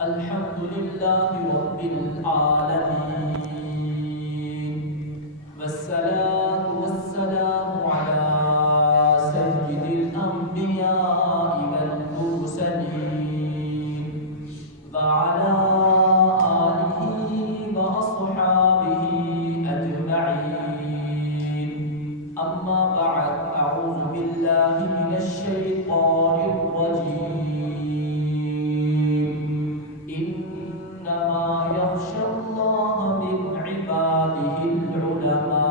الحمد لله رب العالمين والصلاة والسلام على سيد الأنبياء والمرسلين وعلى آله وأصحابه أجمعين. أما بعد، أعوذ بالله من الشيطان الرجيم. إنما يخشى الله من عباده العلماء.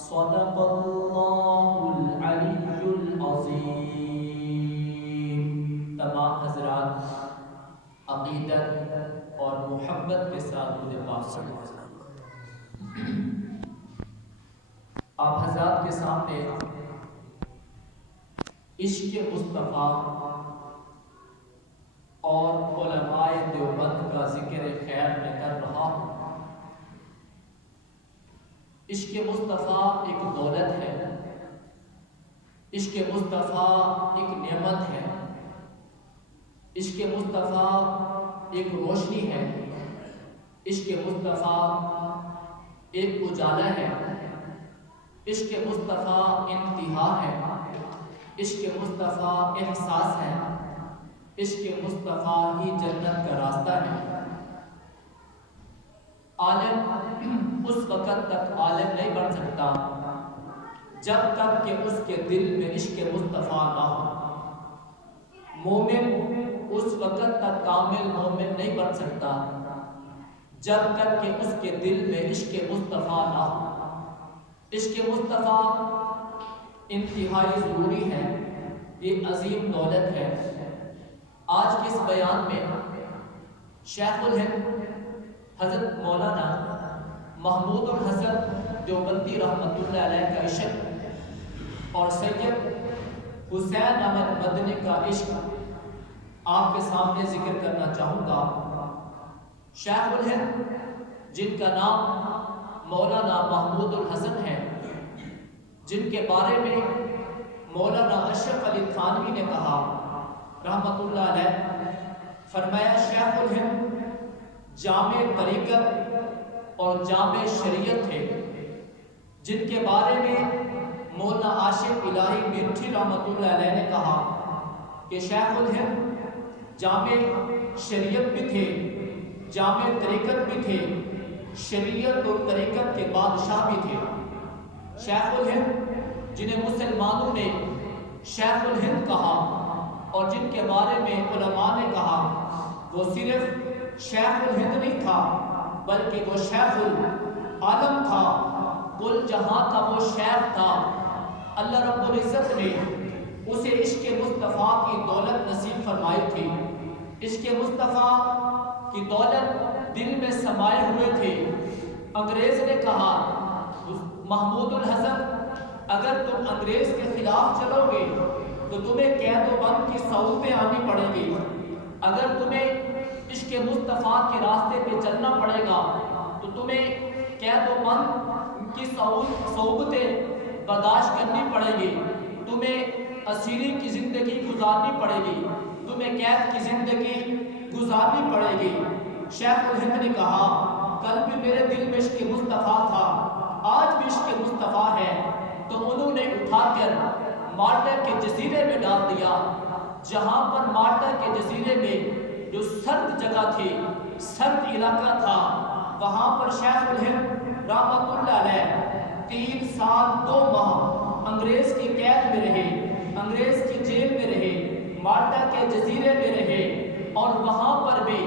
صدق الله العلي العظيم. تمام حضرات عقیدت اور محبت کے ساتھ مجھے پاک صلی اللہ علیہ وسلم آپ حضرات کے سامنے عشق مصطفیٰ اور علماء دیوبند کا ذکر خیر میں کر رہا ہوں. عشق مصطفیٰ ایک دولت ہے، عشق مصطفیٰ ایک نعمت ہے، عشق مصطفیٰ ایک روشنی ہے، عشق مصطفیٰ ایک اجالا ہے، عشق مصطفیٰ انتہا ہے، عشق مصطفیٰ احساس ہے، عشق مصطفیٰ ہی جنت کا راستہ ہے. عالم اس وقت تک عالم نہیں بن سکتا جب تک کہ اس کے دل میں عشق مصطفیٰ نہ ہو. مومن اس وقت تک کامل مومن نہیں بن سکتا جب تک کہ اس کے دل میں عشق مصطفیٰ نہ ہو. عشق مصطفیٰ انتہائی ضروری ہے، یہ عظیم دولت ہے. آج کے اس بیان میں شیخ الہند حضرت مولانا محمود الحسن دیوبندی رحمۃ اللہ علیہ کا عشق اور سید حسین احمد مدنی کا عشق آپ کے سامنے ذکر کرنا چاہوں گا. شیخ الہند جن کا نام مولانا محمود الحسن ہے، جن کے بارے میں مولانا اشرف علی تھانوی نے کہا رحمت اللہ علیہ، فرمایا شیخ الہند جامع طریقت اور جامع شریعت تھے، جن کے بارے میں مولانا عاشق الہی مرٹھی رحمت اللہ علیہ نے کہا کہ شیخ الہند جامع شریعت بھی تھے، جامع طریقت بھی تھے، شریعت اور طریقت کے بادشاہ بھی تھے. شیخ الہند جنہیں مسلمانوں نے شیخ الہند کہا اور جن کے بارے میں علماء نے کہا وہ صرف شیخ الہند نہیں تھا بلکہ وہ شیخ العالم تھا، کل جہاں کا وہ شیخ تھا. اللہ رب العزت نے اسے عشق مصطفیٰ کی دولت نصیب فرمائی تھی. عشق مصطفیٰ کی دولت دل میں سمائے ہوئے تھے. انگریز نے کہا محمود الحسن اگر تم انگریز کے خلاف چلو گے تو تمہیں قید و بند کی صعوبتیں آنی پڑیں گی، اگر تمہیں عشق مصطفیٰ کے راستے پہ چلنا پڑے گا تو تمہیں قید و بند کی صعوبتیں برداشت کرنی پڑے گی، تمہیں اسیری کی زندگی گزارنی پڑے گی، تمہیں قید کی زندگی گزارنی پڑے گی. شیخ الہند نے کہا کل بھی میرے دل میں عشق مصطفیٰ تھا، آج بھی عشق مصطفیٰ ہے. تو انہوں نے اٹھا کر مالٹا کے جزیرے میں ڈال دیا، جہاں پر مالٹا کے جزیرے میں جو سرد جگہ تھی، سرد علاقہ تھا، وہاں پر شیخ الہند رحمت اللہ علیہ 3 سال 2 ماہ انگریز کی قید میں رہے، انگریز کی جیل میں رہے، مالٹا کے جزیرے میں رہے اور وہاں پر بھی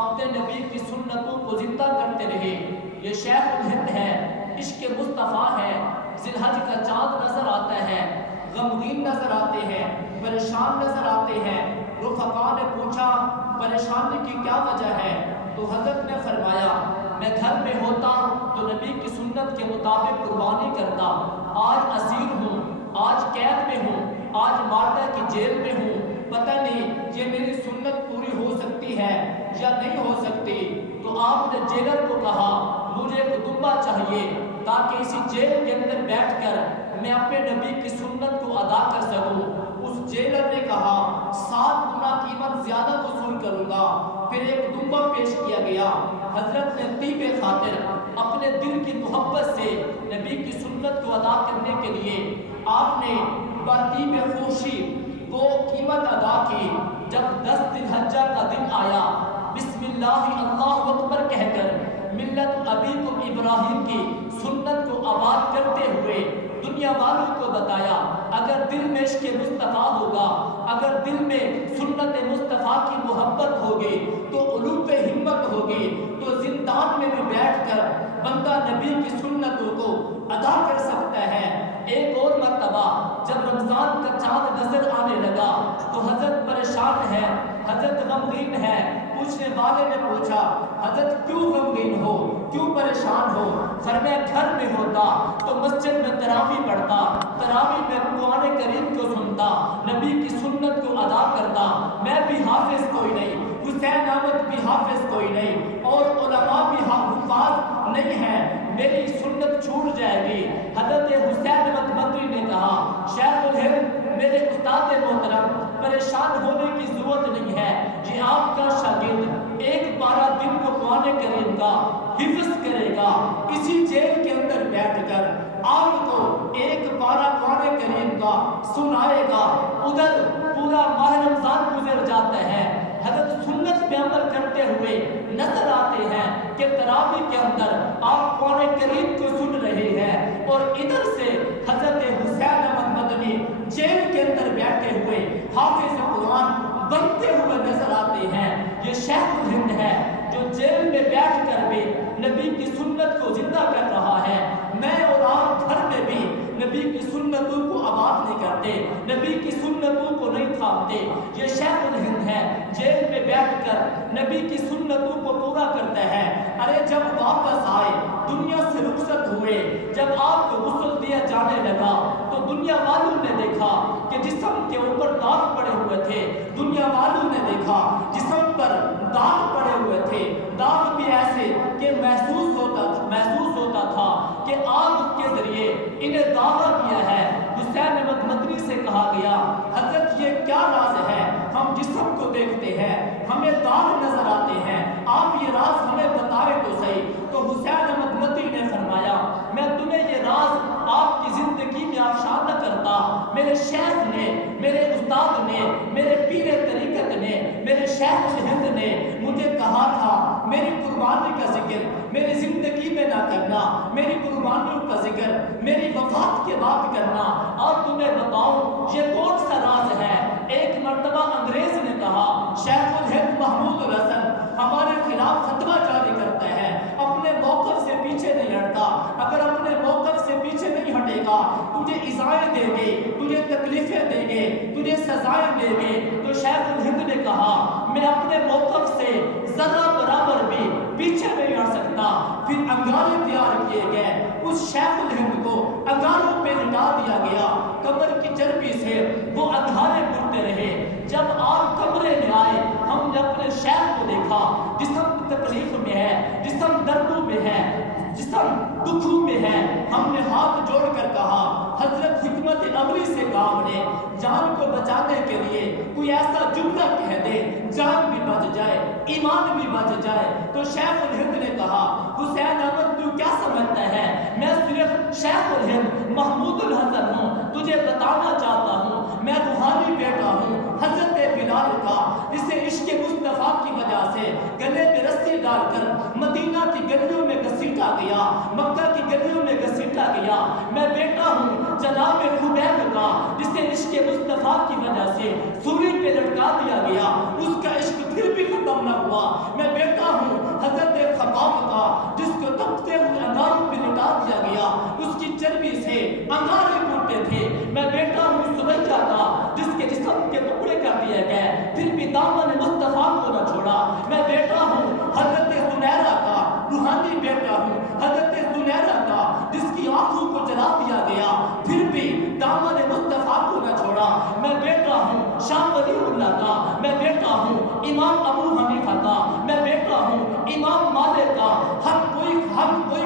اپنے نبی کی سنتوں کو زندہ کرتے رہے. یہ شیخ الہند ہے، عشق مصطفیٰ ہے. ذی الحج کا چاند نظر آتا ہے، غمگین نظر آتے ہیں، پریشان نظر آتے ہیں. رفقا نے پوچھا پریشانی کی کیا وجہ ہے؟ تو حضرت نے فرمایا میں گھر میں ہوتا تو نبی کی سنت کے مطابق قربانی کرتا، آج اسیر ہوں، آج قید میں ہوں، آج مالٹا کی جیل میں ہوں، پتہ نہیں یہ میری سنت پوری ہو سکتی ہے یا نہیں ہو سکتی. تو آپ نے جیلر کو کہا مجھے ایک دمبا چاہیے تاکہ اسی جیل کے اندر بیٹھ کر میں اپنے نبی کی سنت کو ادا کر سکوں. اس جیلر نے کہا 7 گنا قیمت زیادہ وصول کروں گا۔ پھر ایک دمبا پیش کیا گیا۔ حضرت نے طیب خاطر اپنے دل کی محبت سے نبی کی سنت کو ادا کرنے کے لیے آپ نے بطیب خوشی وہ قیمت ادا کی۔ جب 10 ذی الحجہ کا دن آیا، بسم اللہ اللہ اکبر کہہ کر ملت ابیکم ابراہیم کی سنت کو آباد کرتے ہوئے دنیا والوں کو بتایا اگر دل میں عشق مصطفیٰ ہوگا، اگر دل میں سنت مصطفیٰ کی محبت ہوگی تو علو پہ ہمت ہوگی، تو زندان میں بھی بیٹھ کر بندہ نبی کی سنتوں کو ادا کر سکتا ہے۔ ایک اور مرتبہ جب رمضان کا چاند نظر آنے لگا تو حضرت پریشان ہے، حضرت غمگین ہے۔ پوچھنے والے نے پوچھا حضرت کیوں غمگین ہو، کیوں پریشان ہو؟ فرمایا گھر میں ہوتا تو مسجد میں تراویح پڑھتا، تراویح میں قرآن کریم کو سنتا، نبی کی سنت کو ادا کرتا۔ میں بھی حافظ کوئی نہیں، حسین احمد بھی حافظ کوئی نہیں، اور علماء بھی حفاظ نہیں ہے، میری سنت چھوٹ جائے گی۔ حضرت حسین احمد مدنی نے کہا شیخ الہند میرے استاد محترم پریشان ہونے کی ضرورت نہیں ہے، یہ آپ کا شاگرد ایک پارہ دن کو قرآن کریم کا حفظ کرے گا، اسی جیل کے اندر بیٹھ کر آپ کو ایک پارہ قرآن کریم کا سنائے گا۔ ادھر پورا ماہ رمضان گزر جاتا ہے، حضرت سنت پہ عمل کرتے ہوئے نظر آتے ہیں کہ تراویح کے اندر آپ قرآن کریم کو سن رہے ہیں، اور ادھر سے حضرت حسین احمد مدنی جیل کے اندر بیٹھے ہوئے حافظ قرآن بنتے ہوئے نظر آتے ہیں۔ یہ شیخ الہند ہے جو جیل میں بیٹھ کر بھی نبی کی سنت کو زندہ کر رہا ہے۔ میں اور آپ گھر میں بھی نبی کی سنتوں کو آباد نہیں کرتے، نبی کی سنتوں کو نہیں تھامتے۔ یہ شیخ الہند ہے جیل میں بیٹھ کر نبی کی سنتوں کو پورا کرتا ہے۔ ارے جب واپس آئے دنیا سے رخصت ہوئے، جب آپ کو غسل دیا جانے لگا تو دنیا والوں نے دیکھا کہ جسم کے اوپر داغ پڑے ہوئے تھے، دنیا والوں نے دیکھا جسم پر داغ پڑے ہوئے تھے، داغ بھی ایسے کہ محسوس ہوتا تھا کہ آگ کے ذریعے انہیں داغا کیا ہے۔ حسین احمد مدنی سے کہا گیا حضرت یہ کیا راز ہے؟ ہم جسم کو دیکھتے ہیں ہمیں داغ نظر آتے ہیں، آپ یہ راز ہمیں بتائے تو صحیح۔ تو حسین احمد مدنی نے فرمایا میں تمہیں یہ راز آپ کی زندگی میں آشکار نہ کرتا، میرے شیخ نے، میرے استاد نے، میرے پیر طریقت نے، میرے شیخ الہند نے مجھے کہا تھا میری قربانی کا ذکر میری زندگی میں نہ کرنا، میری قربانیوں کا ذکر میری وفات کے بعد کرنا۔ اور تمہیں بتاؤں یہ کون سا راز ہے؟ ایک مرتبہ انگریز نے کہا شیخ الہند محمود الحسن ہمارے خلاف فتویٰ جاری کرتا ہے، اپنے موقف سے پیچھے نہیں ہٹتا، اگر اپنے موقف سے پیچھے نہیں ہٹے گا تجھے ایذائیں دیں گے، تجھے تکلیفیں دیں گے، تجھے سزائیں دیں گے۔ تو شیخ الہند نے کہا میں اپنے موقف سے ذرہ برابر بھی پیچھے نہیں ہٹ سکتا۔ پھر انگارے تیار کیے گئے، اس شیخ الہند کو انگاروں پہ لٹا دیا گیا، کمر کی چربی سے وہ انگارے پڑتے رہے۔ جب آپ کمرے میں آئے ہم نے اپنے شیخ کو دیکھا، جسم تکلیف میں ہے، جسم دردوں میں ہے، جسم دکھوں میں ہے۔ ہم نے ہاتھ جوڑ کر کہا حضرت حکمت عملی سے کام نے جان کو بچانے کے لیے کوئی ایسا جملہ کہہ دے جان بھی بچ جائے، ایمان بھی بچ جائے۔ تو شیخ الہند نے کہا حسین احمد تو کیا سمجھتا ہے میں صرف شیخ الہند محمود الحسن ہوں، تجھے بتانا چاہتا ہوں میں روحانی بیٹا ہوں حضرت بلال کا، جسے عشق مصطفیٰ کی وجہ سے گلے میں رسی ڈال کر مدینہ کی گلیوں میں گھسیٹا گیا، مکہ کی گلیوں میں گھسیٹا گیا۔ میں بیٹا ہوں جناب خبیب کا، جسے عشق مصطفیٰ کی وجہ سے سولی پہ لٹکا دیا گیا، اس کا عشق پھر بھی ختم نہ ہوا۔ میں بیٹا ہوں حضرت خباب کا، جس کو تپتے ہوئے انگاروں پہ لٹا دیا گیا، اس کی چربی سے انگارے ٹوٹتے تھے۔ میں بیٹا ہوں سمیہ کا، جس کے جسم کے ٹکڑے کر دیے گئے، پھر بھی دامن مصطفیٰ کو نہ چھوڑا۔ میں بیٹا ہوں حضرت زنیرہ کا، روحانی بیٹا ہوں حضرت زنیرہ کا، جس کی آنکھوں کو جلا دیا گیا، پھر بھی دامن مصطفیٰ کو نہ چھوڑا۔ میں بیٹا ہوں شاہ ولی اللہ کا، میں بیٹا ہوں امام ابو حنیفہ کا، میں بیٹا ہوں امام مالک کا۔ ہر کوئی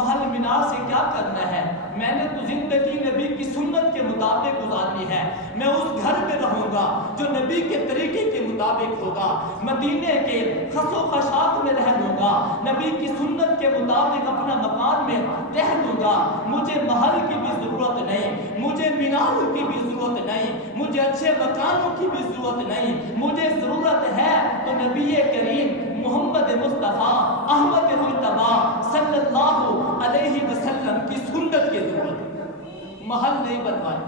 محل مینار سے کیا کرنا ہے؟ میں نے تو زندگی نبی کی سنت کے مطابق گزارنی ہے. میں اس گھر میں رہوں گا جو نبی کے طریقے کے مطابق ہوگا. مدینے کے خس و خشاک میں رہ لوں گا, نبی کی سنت کے مطابق اپنا مکان میں رہ لوں گا. مجھے محل کی بھی ضرورت نہیں, مجھے میناروں کی بھی ضرورت نہیں, مجھے اچھے مکانوں کی بھی ضرورت نہیں. مجھے ضرورت ہے تو نبی کریم محمد مصطفیٰ احمد مجتبیٰ صلی اللہ علیہ وسلم کی سنت کی ضرورت ہے. محل نہیں بنوائے,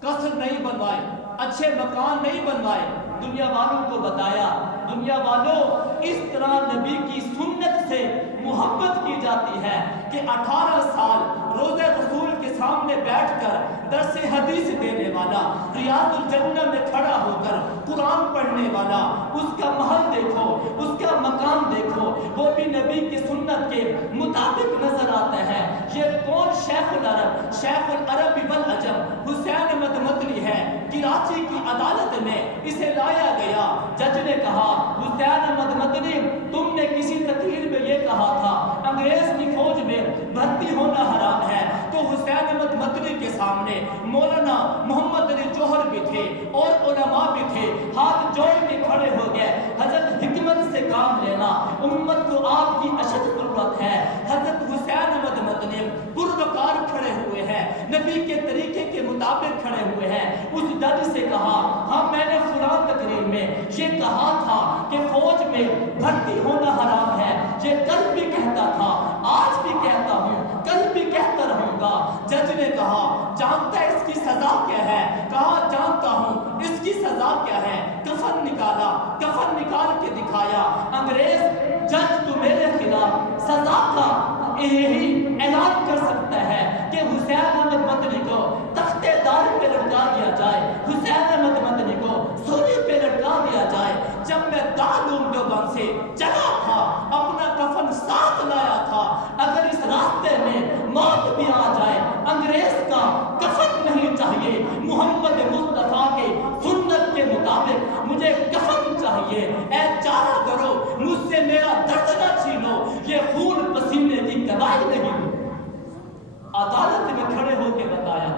قصر نہیں بنوائے, اچھے مکان نہیں بنوائے. دنیا والوں کو بتایا, دنیا والوں اس طرح نبی کی سنت سے محبت کی جاتی ہے کہ 18 سال روضہ رسول کے سامنے بیٹھ کر درس حدیث دینے والا, ریاض الجنہ میں کھڑا ہو کر قرآن پڑھنے والا, اس کا محل دیکھو, اس کا مقام دیکھو, وہ بھی نبی کی سنت کے مطابق نظر آتا ہے. یہ کون شیخ العرب, شیخ العرب والعجم حسین احمد مدنی ہے. کراچی کی عدالت میں اسے لایا گیا. جج نے کہا حسین احمد مدنی تم نے کسی تقریر میں یہ کہا تھا انگریز کی فوج میں بھرتی ہونا حرام ہے. تو حسین احمد مدنی کے سامنے مولانا محمد علی جوہر بھی تھے اور علماء بھی تھے, ہاتھ جوڑ کے کھڑے ہو گئے. حضرت حکمت سے کام لینا, امت کو آپ کی اشد ضرورت ہے. حضرت حسین احمد مدنی پروکار کھڑے ہوئے ہیں, نبی کے طریقے کے مطابق کھڑے ہوئے ہیں. اس جج سے کہا ہاں میں نے فلاں تقریر میں یہ کہا تھا کہ فوج میں بھرتی ہونا حرام ہے. یہ کل بھی کہتا تھا, آج بھی کہتا ہوں, کل بھی کہتا رہوں گا. جج نے کہا جانتا ہے اس کی سزا کیا ہے؟ کہا جانتا ہوں اس کی سزا کیا ہے. کفن نکالا, کفن نکال کے دکھایا. انگریز جج تو میرے خلاف سزا کا یہی اعلان کر سکتا ہے کہ حسین احمد مدنی کو تختے دار پہ لٹکا دیا جائے, حسین احمد مدنی کو سولی پہ لٹکا دیا جائے. جب میں دارالعلوم دیوبند سے چلا تھا اپنا کفن ساتھ لایا تھا. اگر اس راستے میں موت بھی آ جائے انگریز کا کفن نہیں چاہیے, محمد مصطفیٰ کے سنت کے مطابق مجھے کفن چاہیے. اے چارہ کرو مجھ سے میرا درد نہ چھینو, یہ خون پسینے کی گواہی نہیں. عدالت میں کھڑے ہو کے بتایا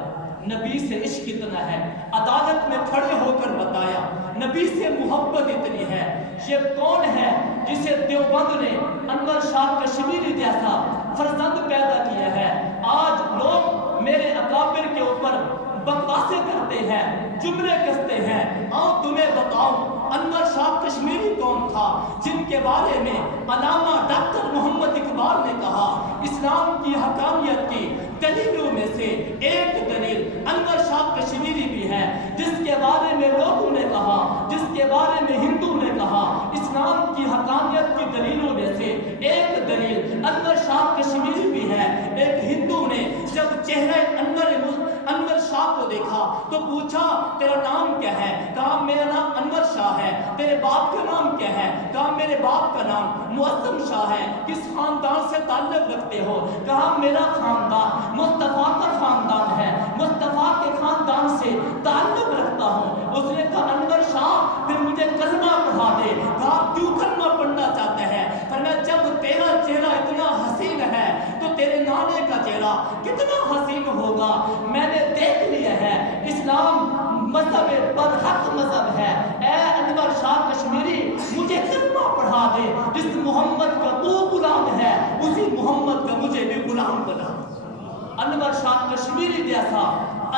نبی سے عشق اتنا ہے. عدالت میں کھڑے ہو کر بتایا نبی سے محبت اتنی ہے. یہ کون ہے جسے دیوبند نے انور شاہ کشمیری جیسا فرزند پیدا کیا ہے؟ آج لوگ میرے اکابر کے اوپر بکواسیں کرتے ہیں, جملے کستے ہیں. آؤ تمہیں بتاؤں انور شاہ کشمیری کون تھا جن کے بارے میں علامہ ڈاکٹر محمد اقبال نے کہا اسلام کی حقانیت کی دلیلوں میں سے ایک دلیل انور شاہ کشمیری بھی ہے, جس کے بارے میں لوگوں نے کہا, جس کے بارے میں ہندو نے کہا اسلام کی حقانیت کی دلیلوں میں سے ایک دلیل انور شاہ کشمیری بھی ہے. ایک ہندو نے جب چہرے انور شاہ کو دیکھا تو پوچھا تیرا نام کیا ہے؟ کہا میرا نام انور شاہ ہے. تیرے باپ کا نام کیا ہے؟ کہا میرے باپ کا نام معظم شاہ ہے. کس خاندان سے تعلق رکھتے ہو؟ کہا میرا خاندان مصطفیٰ کا خاندان ہے, مصطفیٰ کے خاندان سے تعلق رکھتا ہوں. اس نے کہا انور شاہ پھر مجھے کلمہ پڑھا دے. کہا کیوں کلمہ پڑھنا چاہتا ہے؟ فرمایا جب تیرا چہرہ اتنا حسین ہے تو تیرے نانے کا چہرہ کتنا حسین ہوگا. میں نے دیکھ لیا ہے اسلام مذہب برحق مذہب ہے. اے انور شاہ کشمیری مجھے کلمہ پڑھا دے. جس محمد کا تو غلام ہے اسی محمد کا مجھے بھی غلام بنا. انور شاہ کشمیری جیسا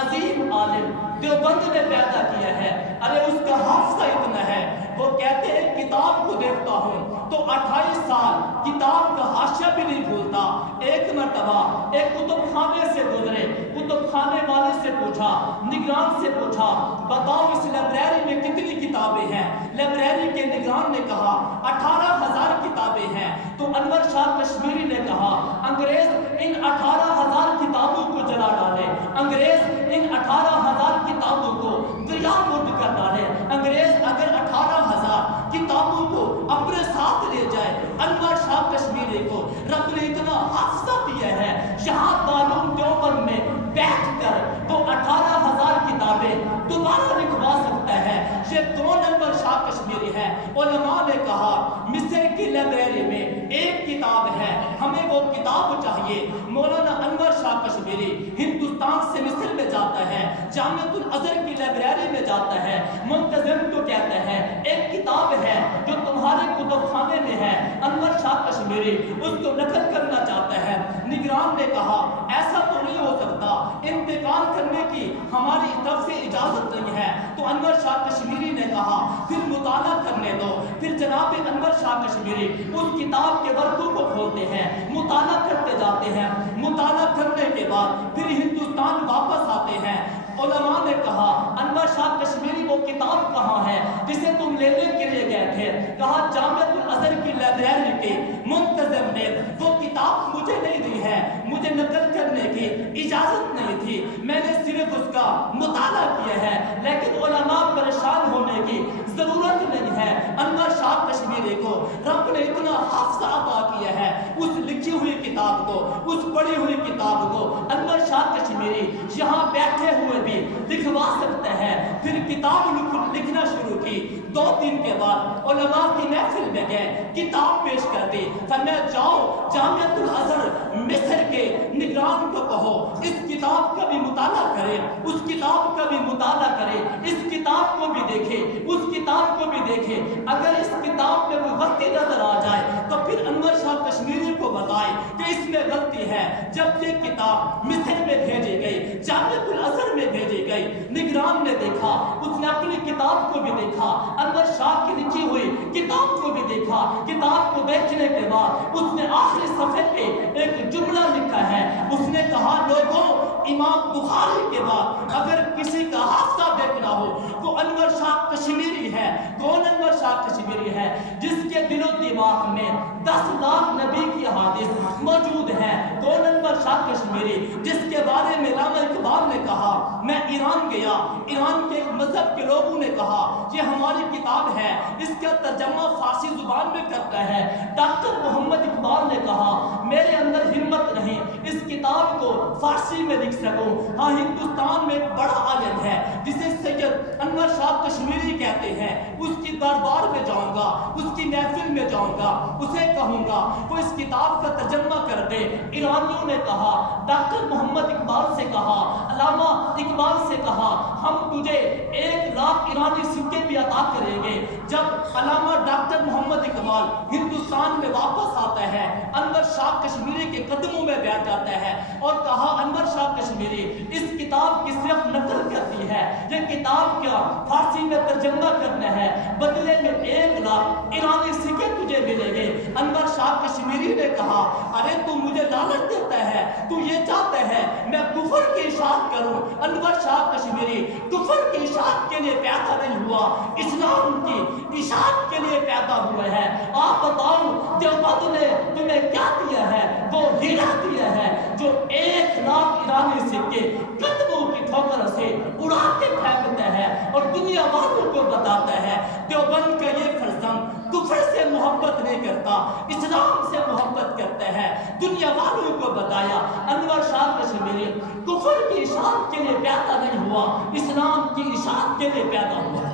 عظیم عالم دیوبند نے پیدا کیا ہے. ارے اس کا حافظہ اتنا ہے, وہ کہتے ہیں کتاب کو دیکھتا ہوں تو 28 سال کتاب کا حاشیہ بھی نہیں بھولتا. ایک مرتبہ ایک کتب خانے سے گزرے, کتب خانے والے سے پوچھا, نگران سے پوچھا بتاؤ اس لائبریری میں کتنی کتابیں ہیں؟ لائبریری کے نگران نے کہا 18,000 کتابیں ہیں. تو انور شاہ کشمیری نے کہا انگریز ان 18,000 کتابوں کو جلا ڈالے, انگریز ان 18,000 کتابوں کو دریا مرد کر ڈالے. انگریز اگر 18,000 کتابوں کو اپنے ساتھ لے جائے, انور شاہ کشمیری کو رب نے اتنا حافظہ دیا ہے یہاں دارالعلوم دیوبند میں بیٹھ کر وہ 18,000 کتابیں دوبارہ لکھوا سکتا ہے. یہ کون انور شاہ شاہ کشمیری ہے، علماء نے کہا مصر کی لائبریری میں ایک کتاب ہے، ہمیں وہ کتاب چاہیے۔ مولانا انور شاہ کشمیری ہندوستان سے مصر میں جاتا ہے، جامعۃ الازہر کی لائبریری میں جاتا ہے، منتظم کو کہتا ہے ایک کتاب ہے جو تمہارے کتب خانے میں ہے، انور شاہ کشمیری اس کو نقل کرنا چاہتا ہے۔ نگران نے کہا ایسا تو نہیں ہو سکتا، انتقال کرنے کی ہماری طرف سے اجازت نہیں ہے۔ تو انور شاہ کشمیری نے کہا پھر مطالعہ کرنے دو۔ پھر جناب انور شاہ کشمیری اس کتاب کے ورقوں کو کھولتے ہیں، مطالعہ کرتے جاتے ہیں، مطالعہ کرنے کے بعد پھر ہندوستان واپس آتے ہیں۔ علماء نے کہا انور شاہ کشمیری وہ کتاب کہاں ہے جسے تم لینے کے لیے گئے تھے؟ کہا جامعۃ الازہر کی لائبریری کے منتظم نے وہ کتاب مجھے نہیں دی ہے، مجھے نقل کرنے کی اجازت نہیں تھی، میں نے صرف اس کا مطالعہ کیا ہے۔ لیکن علماء پریشان ہونے کی ضرورت نہیں ہے، انور شاہ کشمیری کو رب نے اتنا حافظہ عطا کیا ہے، اس لکھی ہوئی کتاب کو، اس پڑھی ہوئی کتاب کو انور شاہ کشمیری یہاں بیٹھے ہوئے بھی لکھوا سکتا ہے۔ پھر کتاب لکھنا شروع کی۔ 2 دن کے بعد علماء کی محفل میں گئے، کتاب پیش کر دی، فرمایا جاؤ جامعۃ الازہر مصر کے نگران کو کہو اس کتاب کا بھی مطالعہ کرے، اس کتاب کا بھی مطالعہ کرے، اس کتاب کو بھی دیکھے، اس کتاب کو بھی دیکھے۔ اگر اس کتاب میں کوئی غلطی نظر آ جائے تو پھر انور شاہ کشمیری کو بتائے کہ اس میں غلطی ہے۔ جب یہ کتاب مصر میں بھیجی گئی، جامعۃ الازہر میں بھیجی گئی، نگران نے دیکھا، اس نے اپنی کتاب کو بھی دیکھا، انور شاہ کی لکھی ہوئی کتاب کو بھی دیکھا۔ کتاب کو دیکھنے کے بعد اس نے آخری صفحے پہ ایک جملہ لکھا ہے، اس نے کہا لوگوں امام بخاری کے بعد اگر کسی کا حادثہ دیکھنا ہو وہ انور شاہ کشمیری ہے۔ کون انور شاہ کشمیری ہے؟ جس کے دل و دماغ میں 10 لاکھ نبی کی حدیث موجود ہے۔ کون انور شاہ کشمیری؟ جس کے بارے میں علامہ اقبال نے کہا میں ایران گیا، ایران کے مذہب کے لوگوں نے کہا یہ ہماری کتاب ہے، اس کا ترجمہ فارسی زبان میں کرتا ہے۔ ڈاکٹر محمد اقبال نے کہا میرے اندر ہمت نہیں اس کتاب کو فارسی میں لکھ سکوں۔ ہاں ہندوستان میں ایک بڑا عالم ہے جسے سید انور شاہ کشمیری کہتے ہیں، اس کی دربار میں جاؤں گا، اس کی محفل میں جاؤں گا، اسے کہوں گا وہ اس کتاب کا ترجمہ کر دے۔ ایرانیوں نے کہا ڈاکٹر محمد اقبال سے کہا، علامہ اقبال سے کہا ہم تجھے 1 لاکھ ایرانی سکے بھی عطا کریں گے۔ جب علامہ ڈاکٹر محمد اقبال ہندوستان میں واپس آتا ہے، انور شاہ کشمیری کے قدموں میں بیٹھ جاتا ہے اور کہا انور شاہ کشمیری اس کتاب کی صرف نقل کرتی ہے، یہ کتاب کا فارسی میں ترجمہ کرنا ہے، بدلے میں 1 لاکھ ایرانی سکے تجھے ملیں گے۔ انور شاہ کشمیری نے کہا ارے تو مجھے لالچ دیتا ہے، تو یہ چاہتا ہے میں کفر کی اشاعت کروں۔ انور شاہ کشمیری کفر کی اشاعت کے لیے پیدا نہیں ہوا، اسلام کی اشاعت کے لیے پیدا ہوا ہے۔ آپ بتاؤ دیوبند نے تمہیں کیا دیا ہے؟ وہ ہیرا دیا ہے جو 1 لاکھ ایرانی سکے قدموں کی ٹھوکر سے اڑا کے پھینکتا ہے اور دنیا والوں کو بتاتا ہے دیوبند کا یہ فرزند کفر سے محبت نہیں کرتا، اسلام سے محبت کرتا ہے۔ دنیا والوں کو بتایا انور شاہ کشمیری کفر کی اشاعت کے لیے پیدا نہیں ہوا، اسلام کی اشاعت کے لیے پیدا ہوا۔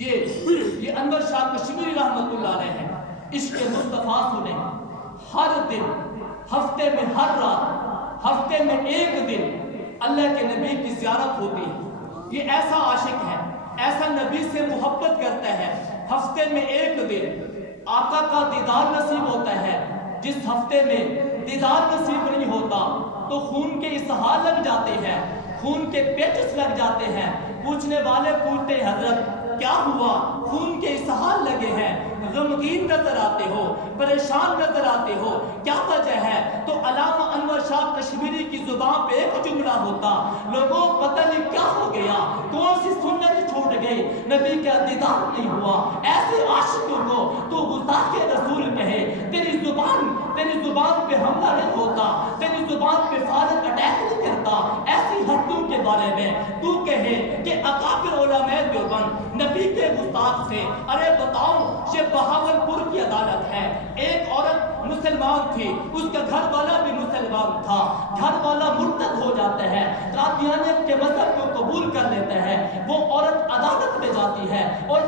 یہ انور شاہ کشمیری رحمت اللہ علیہ ہے۔ عشق مصطفیٰ سنیں، ہر دن، ہفتے میں ہر رات، ہفتے میں 1 دن اللہ کے نبی کی زیارت ہوتی ہے۔ یہ ایسا عاشق ہے، ایسا نبی سے محبت کرتا ہے، ہفتے میں 1 دن آقا کا دیدار نصیب ہوتا ہے۔ جس ہفتے میں دیدار نصیب نہیں ہوتا تو خون کے اسہال لگ جاتے ہیں، خون کے پیچس لگ جاتے ہیں۔ پوچھنے والے پوچھتے ہیں حضرت کیا ہوا؟ خون کے اسہال لگے ہیں، غمگین نظر آتے ہو، پریشان نظر آتے ہو، کیا وجہ ہے؟ تو علامہ انور شاہ کشمیری کی زبان پہ ایک جملہ ہوتا لوگوں پتہ نہیں کیا ہو گیا، کون سی سنت چھوٹ گئی، نبی کا دیدار نہیں ہوا۔ ایسے عاشقوں کو تو گستاخ رسول کہے، تیری زبان پہ حملہ نہیں ہوتا، تیری زبان پہ فارق اٹیک نہیں کرتا۔ ایسی حدوں کے بارے میں تو کہے کہ اکابر علماء دیوبند نبی کے گستاخ سے۔ ارے بتاؤ یہ بہاولپور کی عدالت ہے، ایک عورت مجھ سے مسلمان تھی، اس کا گھر والا بھی مسلمان تھا، گھر والا مرتد ہو جاتا ہے، قادیانیت کے مذہب کو قبول کر لیتا ہے، وہ عورت عدالت میں جاتی ہے اور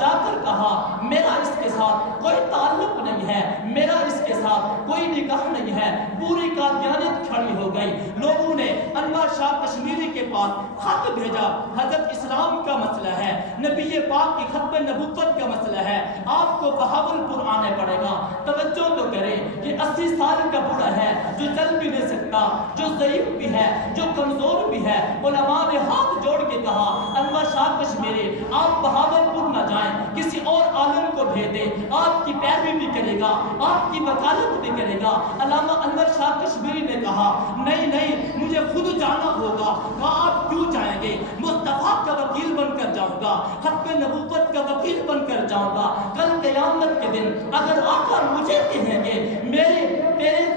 جا کر کہا میرا اس کے ساتھ کوئی تعلق نہیں ہے، میرا اس کے ساتھ کوئی نکاح نہیں ہے، پوری قادیانیت کھڑی ہو گئی۔ لوگوں نے انور شاہ کشمیری کے پاس خط بھیجا، حضرت اسلام کا مسئلہ ہے، نبی پاک کی ختم نبوت کا مسئلہ ہے، آپ کو بہاولپور آنے پڑے گا۔ توجہ تو کریں کہ 80 سال کا بوڑھا ہے جو چل بھی نہیں سکتا، جو ضعیف بھی ہے، جو کمزور بھی ہے۔ علماء نے ہاتھ جوڑ کے کہا انور شاہ کشمیری آپ بہاولپور نہ جائیں، کسی اور عالم کو بھیج دیں، آپ کی پیروی بھی کرے گا، آپ کی وکالت بھی کرے گا۔ علامہ انور شاہ کشمیری نے کہا نہیں نہیں مجھے خود جانا ہوگا۔ کہا آپ کیوں جائیں گے؟ مصطفیٰ کا وکیل بن کر جاؤں گا، ختم نبوت کا وکیل بن کر جاؤں گا۔ کل قیامت کے دن اگر آقا مجھے کہیں گے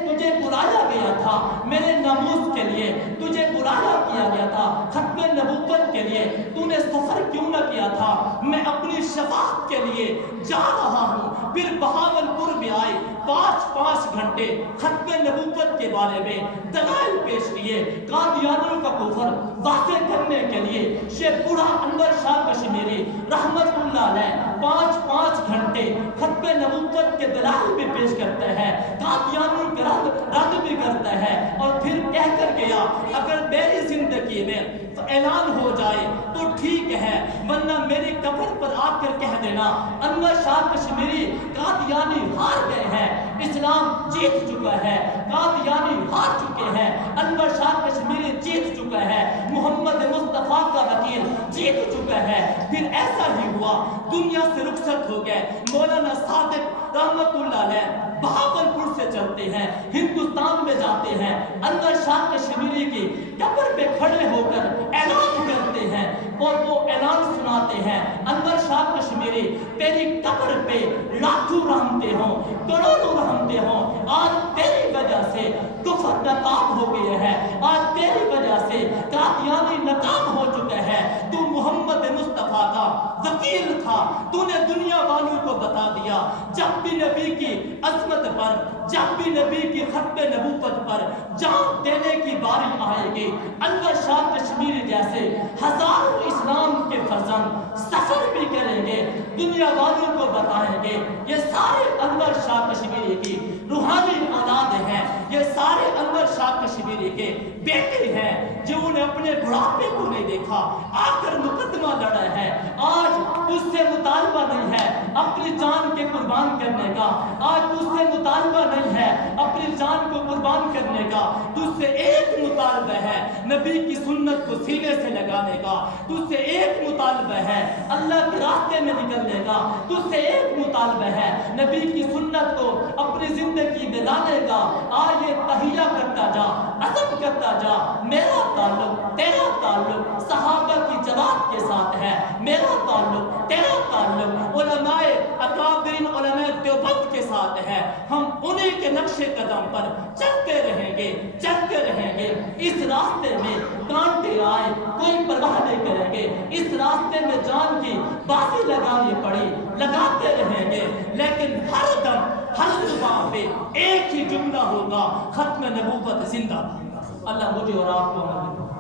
تجھے بلایا گیا تھا، میرے ناموس کے لیے تجھے بلایا کیا گیا تھا، ختم نبوت کے لیے تو نے سفر کیوں نہ کیا تھا؟ میں اپنی شفاعت کے لیے جا رہا ہوں۔ پھر بہاولپور میں آئے، 5 گھنٹے ختم نبوت کے بارے میں دلائل پیش کیے، قادیانیوں کا کفر واضح کرنے کے لیے شیخ بوڑھا انور شاہ کشمیری رحمت اللہ علیہ 5 گھنٹے ختم نبوت کے دلائل بھی پیش کرتے ہیں، قادیانیوں کا رد بھی کرتا ہے، اور پھر کہہ کر گیا اگر میری زندگی میں اعلان ہو جائے تو ٹھیک ہے، ورنہ میری قبر پر آ کر کہہ دینا انور شاہ کشمیری قادیانی ہار گئے ہیں، اسلام جیت چکا ہے، قادیانی ہار چکے ہیں، انور شاہ کشمیری جیت چکا ہے، محمد مصطفیٰ کا وکیل جیت چکا ہے۔ پھر ایسا ہی ہوا، دنیا سے رخصت ہو گئے۔ مولانا صادق رحمت اللہ علیہ بہاولپور سے چلتے ہیں، ہندوستان میں جاتے ہیں، انور شاہ کشمیری کی قبر پہ کھڑے ہو کر اعلان کرتے ہیں، اور وہ اعلان سناتے ہیں انور شاہ کشمیری تیری قبر پہ لاکھوں رحمتیں ہوں، کروڑوں رحمتیں ہوں، آج تیری وجہ سے کفر ناکام ہو گئے ہیں، آج تیری وجہ سے قادیانی ناکام ہو چکا ہے۔ تو محمد مصطفیٰ کا وکیل تھا، تو نے دنیا والوں کو بتا دیا جب بھی نبی کی عظمت پر، جب بھی نبی کی ختم نبوت پر جان دینے کی باری آئے گی، انور شاہ کشمیری جیسے ہزاروں اسلام کے فرزند سفر بھی کریں گے، دنیا والوں کو بتائیں گے یہ سارے انور شاہ کشمیری کی روحانی اولاد ہیں، یہ سارے انور شاہ کشمیری کے بیٹے ہیں، جنہوں نے اپنے بڑھاپے کو نہیں دیکھا، آ کر مقدمہ لڑا ہے۔ آج اس سے مطالبہ نہیں ہے اپنی جان کے قربان کرنے کا، آج اس سے مطالبہ نہیں ہے اپنی جان کو قربان کرنے کا، تجھ سے ایک مطالبہ ہے نبی کی سنت کو سینے سے لگانے کا، تجھ سے ایک مطالبہ ہے اللہ کے راستے میں نکلنے کا، تجھ سے ایک مطالبہ ہے نبی کی سنت کو اپنی زندگی میں لانے کا۔ آج یہ تحیہ کرتا جا، عزم کرتا جا، میرا تعلق تیرا تعلق صحابہ کی جماعت کے ساتھ ہے، میرا تعلق تیرا تعلق علماء اکابرین علماء دیوبند کے ساتھ ہے، ہم انہیں کے نقش قدم پر چلتے رہیں گے، چلتے رہیں گے۔ اس راستے میں کانٹے آئے کوئی پرواہ نہیں کریں گے، اس راستے میں جان کی بازی لگانی پڑی لگاتے رہیں گے، لیکن ہر دم ہر زبان پہ ایک ہی جملہ ہوگا، ختم نبوت زندہ باد۔ اللہ مجھے اور آپ کو